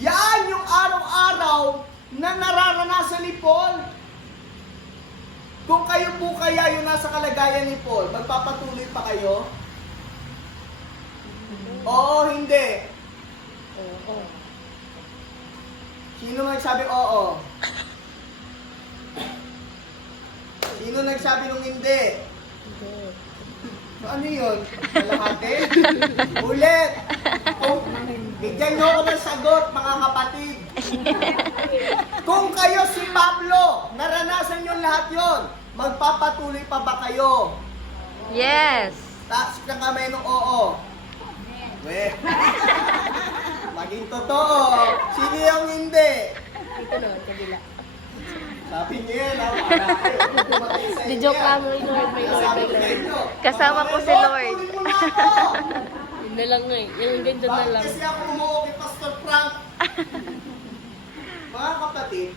Yan yung araw-araw na nararanasan ni Paul. Kung kayo po kaya yung nasa kalagayan ni Paul, magpapatuloy pa kayo? Oo, hindi. Oo. Sino nagsabi oo? Sino nagsabi nung hindi? Hindi. So, ano yun? Kalahati? Ulit! Kung, bigyan nyo ako ng sagot, mga kapatid. Kung kayo si Pablo, naranasan nyo lahat yon, magpapatuloy pa ba kayo? Yes. Taas ng kamay ng oo. Weh. Maging totoo. Sino yung hindi? Ito na, kabila. Sabi niyo yan, ha? Para kayo. Tumatay sa Di inyo. joke lang, my Lord, my Lord, Sabi my ko sa Lord. inyo. Kasama ko si Lord. Tuloy mo na ako. Yun na lang nga eh. Yung ganyan na Bakit lang. kasi ako umuo kay Pastor Frank? Mga kapatid,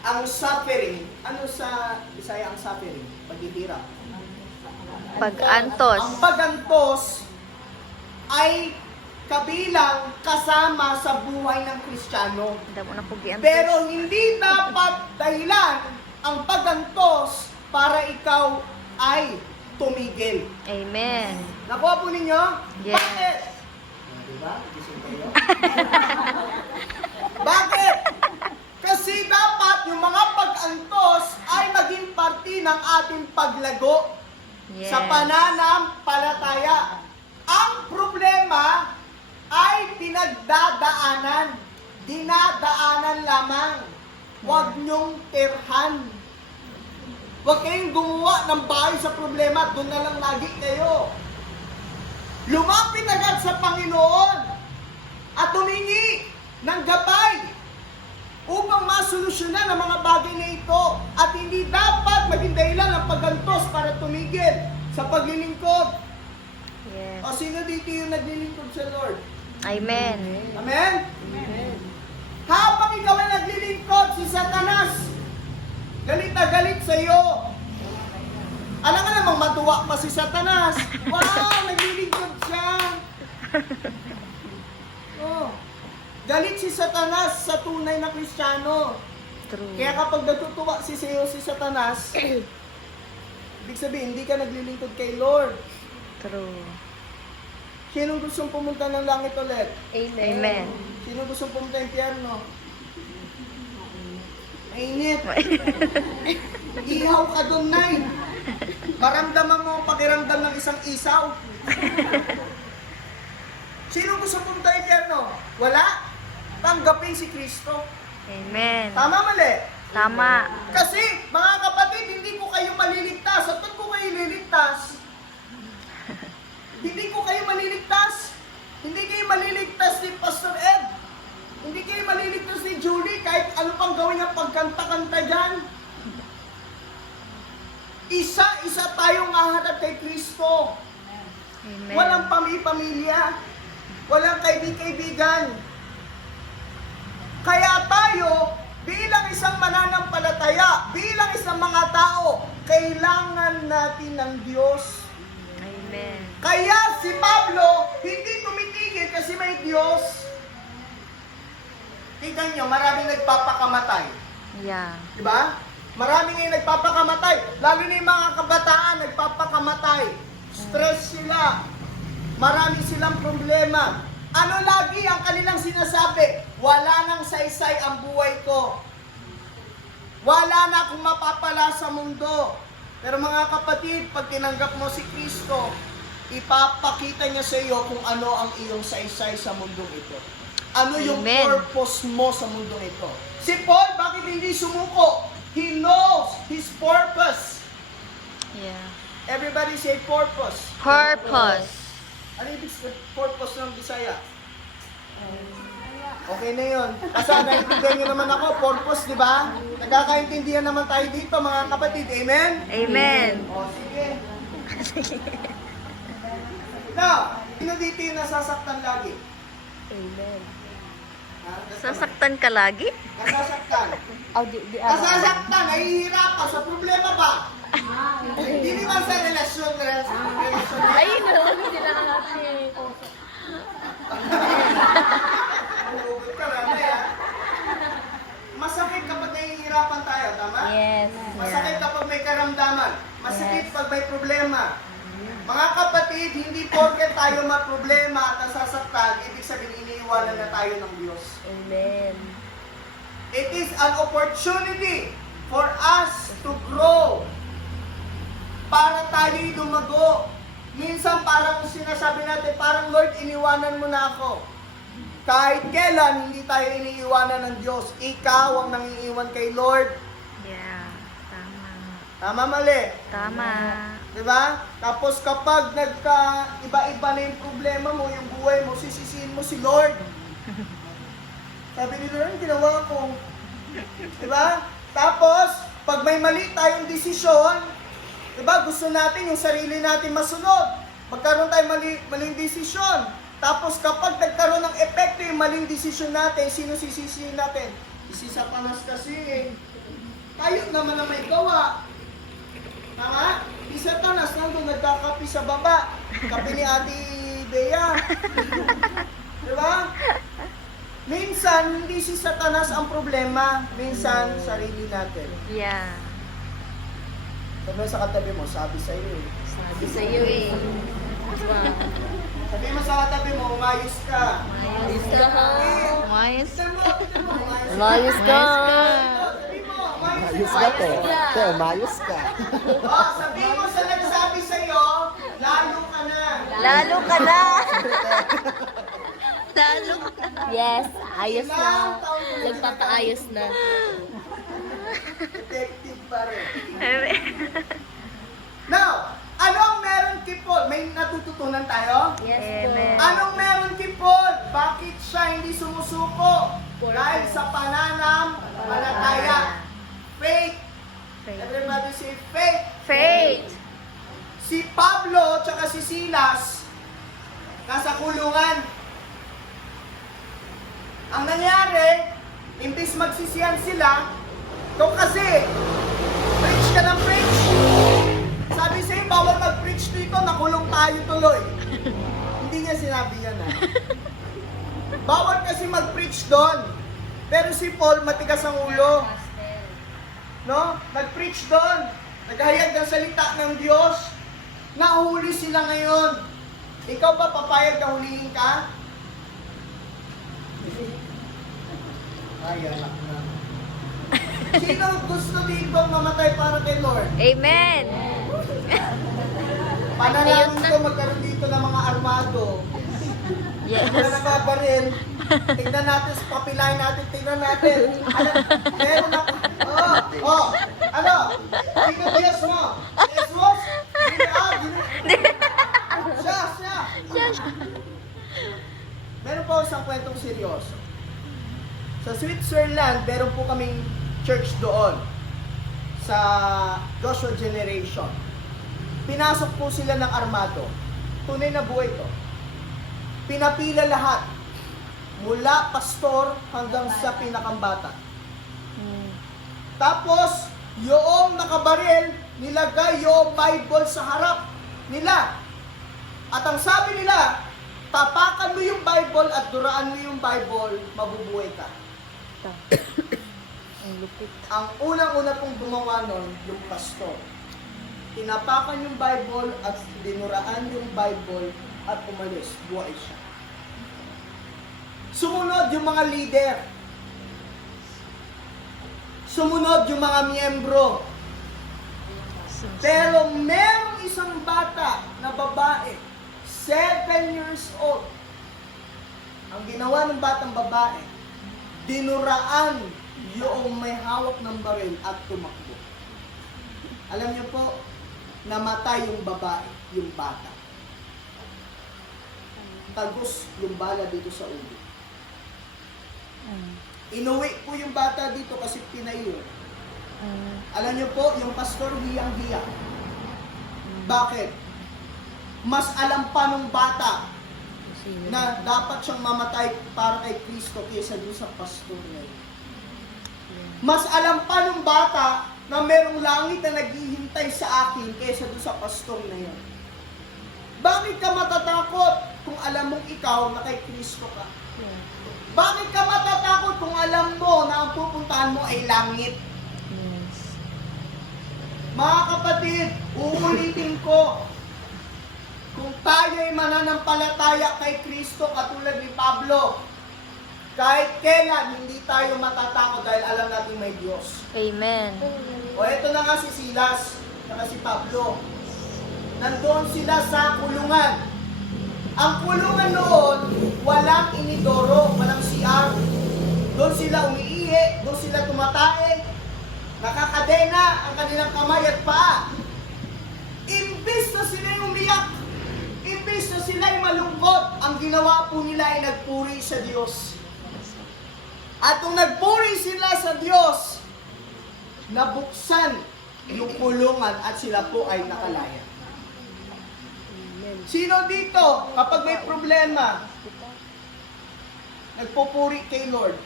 ang suffering, ano sa Bisaya ang suffering? Paghihirap. Pag-antos. Ang pagantos ay kabilang kasama sa buhay ng Kristiyano. Hindi mo na pugian. Pero hindi dapat dahilan ang pagantos para ikaw ay tumigil. Amen. Nakuha po ninyo? Yes. Bakit? Diba? Gising kayo? Bakit? Kasi dapat yung mga pag-antos ay maging parte ng ating paglago Yes. sa pananampalataya. Ang problema ay pinagdadaanan. Dinadaanan lamang. Huwag niyong tirhan. Huwag kayong gumawa ng bahay sa problema. Doon na lang lagi kayo. Lumapit agad sa Panginoon at humingi ng gabay upang masolusyonan ang mga bagay na ito. At hindi dapat maging dahilan ng paggantos para tumigil sa paglilingkod. Yes. O sino dito yung naglilingkod sa Lord? Amen. Amen? Amen. Habang ikaw ay naglilingkod, si Satanas, galit na galit sa iyo. Alam ka namang matuwa pa si Satanas. Wow, naglilingkod siya. Oh. Galit si Satanas sa tunay na Kristiyano. True. Kaya kapag natutuwa si Satanas, ibig sabihin, hindi ka naglilingkod kay Lord. True. Sino gustong pumunta ng langit ulit? Amen. Sino gustong pumunta ng impyerno? Mainit. Ihaw ka doon, Nay. Maramdaman mo ang pakiramdam ng isang isaw. Sino gustong pumunta ng impyerno? Wala? Tanggapin si Kristo. Amen. Tama, mali? Tama. Kasi, mga kapatid, hindi ko kayo maliligtas. At ba't ko kayo liligtas? Hindi ko kayo maliligtas. Hindi kayo maliligtas ni Pastor Ed. Hindi kayo maliligtas ni Julie kahit ano pang gawin ang pagkanta-kanta dyan. Isa-isa tayong haharap kay Kristo. Amen. Walang pamilya. Walang kaibigan. Kaya tayo, bilang isang mananampalataya, bilang isang mga tao, kailangan natin ng Diyos. Amen. Kaya si Pablo, hindi tumitigil kasi may Diyos. Tingnan nyo, maraming nagpapakamatay. Yeah. Diba? Maraming ngayon nagpapakamatay. Lalo na yung mga kabataan, nagpapakamatay. Stress sila. Marami silang problema. Ano lagi ang kanilang sinasabi? Wala nang saysay ang buhay ko. Wala na akong mapapala sa mundo. Pero mga kapatid, pag tinanggap mo si Kristo, ipapakita niya sa iyo kung ano ang iyong saysay sa mundong ito. Ano yung Amen. purpose mo sa mundong ito. Si Paul, bakit hindi sumuko? He knows his purpose. Yeah. Everybody say purpose. Purpose. Ano ibig sabihin purpose ng Bisaya? Okay na yun. Kasi naintindihan nyo naman ako, purpose, di ba? Nagkakaintindihan naman tayo dito, mga kapatid. Amen? Amen. O, sige. Now, sino dito yung nasasaktan lagi? Amen. Ha? Sasaktan ka lagi? Nasasaktan. Oh, di Nasasaktan, nahihirapan sa problema ba? Hindi naman sa relasyon. Ay, no, hindi na natin. problema. Mga kapatid, hindi porket tayo problema at nasasaktan, ibig sabihin iniiwanan na tayo ng Diyos. Amen. It is an opportunity for us to grow. Para tayo'y lumago. Minsan parang sinasabi natin, parang Lord, iniwanan mo na ako. Kahit kailan, hindi tayo iniiwanan ng Diyos. Ikaw ang nangiiwan kay Lord. Yeah. Tama. Tama, mali. Tama. Diba? Tapos kapag iba-iba na yung problema mo, yung buhay mo, sisisihin mo si Lord. Sabi ni Lord, ginawa ko. Diba? Tapos, pag may mali tayong desisyon, diba, gusto natin yung sarili natin masunod. Magkaroon tayo maling desisyon. Tapos kapag nagkaroon ng epekto yung maling desisyon natin, sino sisisihin natin? Si Satanas kasi. Tayo naman na may gawa. Tama? Si Satanas nandun nagkakapi sa baba. Kapi ni Ate Bea. Diba? Minsan, hindi si Satanas ang problema. Minsan, sarili natin. Yeah. Sabi mo sa katabi mo, sabi sa iyo eh. Sabi sa iyo eh. Wow. Sabi mo sa katabi mo, umayos ka. Ayos ka ha. Umayos. Tignan mo, umayos ka. Umayos ka. Sabi mo, umayos Ayos ka. ka, te. Te, mayos ka. Oh, sabi mo sa nagsabi sa iyo, lalo ka na. Lalo ka na. Lalo ka na. Yes, ayos na. Nagpapaayos na. Effective pa rin. Now, ano ang meron kay Paul? May natututunan tayo? Yes Amen. po. Anong meron kay Paul? Bakit siya hindi sumusuko? Dahil sa pananampalataya. Faith. Faith. Everybody say faith. Faith. Si Pablo tsaka si Silas nasa kulungan. Ang nangyari, imbis magsisihan sila, ito kasi, preach ka ng preach. Sabi sa'yo, bawal mag-preach dito, nakulong tayo tuloy. Hindi niya sinabi yan ha. Bawal kasi mag-preach doon. Pero si Paul, matigas ang ulo. No? Nag-preach doon. Naghayag ng salita ng Diyos. Nahuli sila ngayon. Ikaw ba papayag na hulihin ka? Ay, anak na. Sino gusto dito mamatay para kay Lord? Amen. Panalangin ko magkaroon dito ng mga armado. Yes. Mga nakabaril. Tingnan natin, papilahin natin, tingnan natin. Ano, meron ako. Ano? Sino Diyos mo? Diyos mo? Siya. Meron po isang kwentong seryoso. Sa Switzerland, meron po kaming church doon. Sa Joshua Generation. Pinasok po sila ng armado. Tunay na buhay to. Pinapila lahat. Mula pastor hanggang sa pinakambata. Tapos, yung nakabaril, nilagay yung Bible sa harap nila. At ang sabi nila, tapakan mo yung Bible at duraan mo yung Bible, mabubuhay ka. Ang lupit. Ang unang-una pong gumawa nun, yung pastor. Tinapakan yung Bible at dinuraan yung Bible at umalis. Buhay siya. Sumunod yung mga leader. Sumunod yung mga miyembro. Pero merong isang bata na babae, 7 years old. Ang ginawa ng batang babae, dinuraan yung may hawak ng baril at tumakbo. Alam niyo po, namatay yung babae, yung bata. Tagos yung bala dito sa ulo. Inuwi po yung bata dito kasi pinayo. Alam niyo po, yung pastor hiyang-hiya. Bakit? Mas alam pa nung bata na dapat siyang mamatay para kay Kristo kaysa doon sa pastor na yun. Mas alam pa nung bata na merong langit na naghihintay sa akin kaysa doon sa pastor na yun. Bakit ka matatakot kung alam mong ikaw na kay Kristo ka? Bakit ka matatakot kung alam mo na ang pupuntahan mo ay langit? Yes. Mga kapatid, uulitin ko, kung tayo ay mananampalataya kay Kristo katulad ni Pablo, kahit kailan hindi tayo matatakot dahil alam natin may Diyos. Amen. O eto na nga si Silas, saka si Pablo. Nandoon sila sa kulungan. Ang kulungan noon, walang inidoro, walang CR. Doon sila umiihi, doon sila tumatae, nakakadena ang kanilang kamay at paa. Imbis na sila umiyak, imbis na sila malungkot, ang ginawa po nila ay nagpuri sa Diyos. At kung nagpuri sila sa Diyos, nabuksan yung kulungan at sila po ay nakalaya. Sino dito, kapag may problema, nagpupuri kay Lord?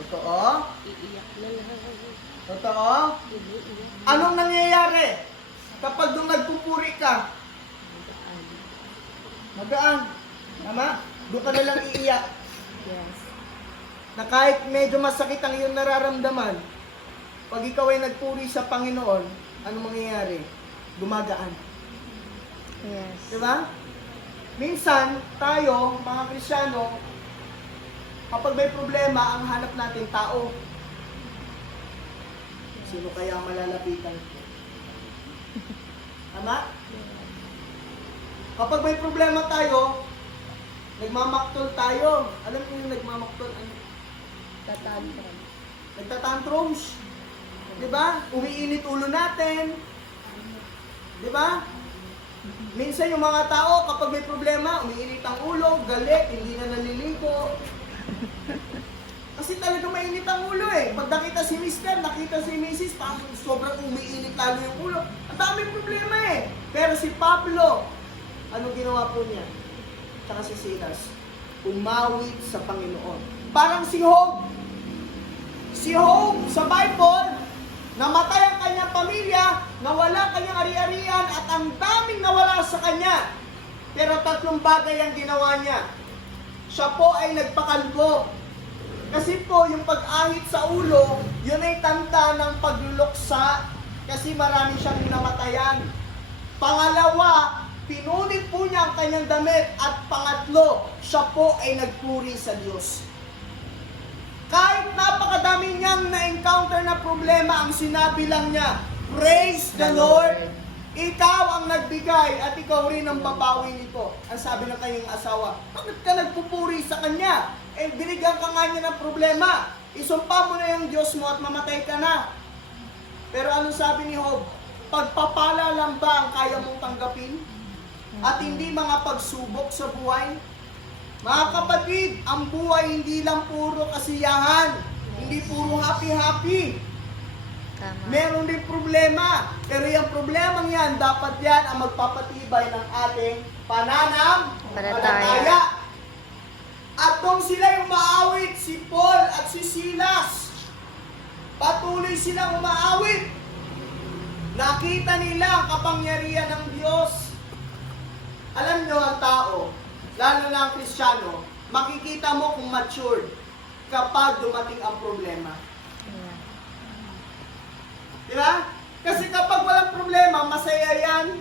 Totoo? Totoo? Anong nangyayari kapag nung nagpupuri ka? Magaan. Tama? Doon ka nalang iiyak. Yes. Na kahit medyo masakit ang iyong nararamdaman, pag ikaw ay nagpuri sa Panginoon, ano mangyayari? Gumagaan. Yes. Diba? Minsan, tayo, mga Kristyano, kapag may problema, ang hanap natin tao. Sino kaya ang malalapitan ko? Tama? Kapag may problema tayo, nagmamaktol tayo. Alam mo yung nagmamaktol? Ano? Tatantrum. Nagtatantrums. Diba? Umiinit ulo natin. Diba? Minsan yung mga tao, kapag may problema, umiinit ang ulo, galit, hindi na naliligo. Kasi talaga mainit ang ulo eh. Pag nakita si Mr., nakita si Mrs., parang sobrang umiinit lalo yung ulo. Ang daming problema eh. Pero si Pablo, anong ginawa po niya? Tsaka si Silas, umawit sa Panginoon. Parang si Job. Si Job sa Bible, namatay ang kanyang pamilya, nawala ang kanyang ari-arian, at ang daming nawala sa kanya. Pero 3 bagay ang ginawa niya. Siya po ay nagpakalbo. Kasi po, yung pag-ahit sa ulo, yun ay tanda ng pagluluksa kasi marami siyang namatayan. Pangalawa, pinunit po niya ang kanyang damit. At pangatlo, siya po ay nagpuri sa Diyos. Kahit napakadami niyang na-encounter na problema, ang sinabi lang niya, praise the Lord. Ikaw ang nagbigay at ikaw rin ang babawi nito. Ang sabi ng kanyang asawa, bakit ka nagpupuri sa kanya? Eh, binigyan ka nga niya ng problema. Isumpa mo na yung Diyos mo at mamatay ka na. Pero anong sabi ni Job? Pagpapala lang ba ang kaya mong tanggapin? At hindi mga pagsubok sa buhay? Mga kapatid, ang buhay hindi lang puro kasiyahan. Hindi puro happy-happy. Tama. Meron din problema. Pero yung problemang yan, dapat yan ang magpapatibay ng ating pananampalataya. At kung sila yung maawit, si Paul at si Silas, patuloy silang umaawit. Nakita nila ang kapangyarihan ng Diyos. Alam nyo ang tao, lalo na ang Kristiyano, makikita mo kung matured kapag dumating ang problema. Yeah. Diba? Kasi kapag walang problema, masaya yan.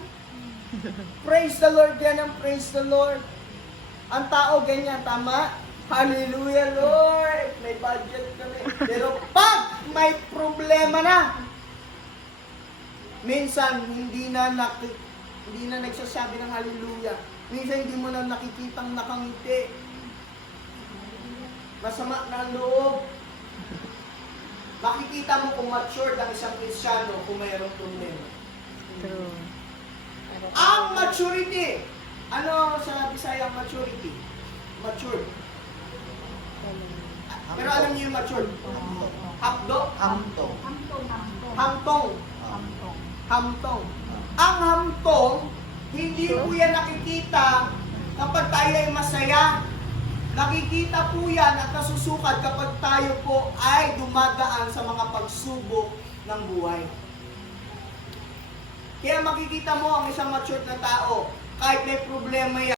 Praise the Lord yan ang praise the Lord. Ang tao ganyan, tama? Hallelujah, Lord! May budget kami. Pero pag may problema na, minsan hindi na nagsasabi ng hallelujah. Minsan hindi mo na nakikitang nakangiti. Masama na ang loob. Makikita mo kung matured ang isang Kristiyano kung mayroong problema. True. Ang maturity. Ano sa Bisaya ang maturity? Mature. Pero alam niyo yung mature? Hapdo? Hamto. Hamtong. Hamtong. Ang hamtong, hindi po yan nakikita kapag tayo ay masaya. Nakikita po yan at nasusukat kapag tayo po ay dumadaan sa mga pagsubok ng buhay. Kaya makikita mo ang isang matured na tao, kahit may problema yan,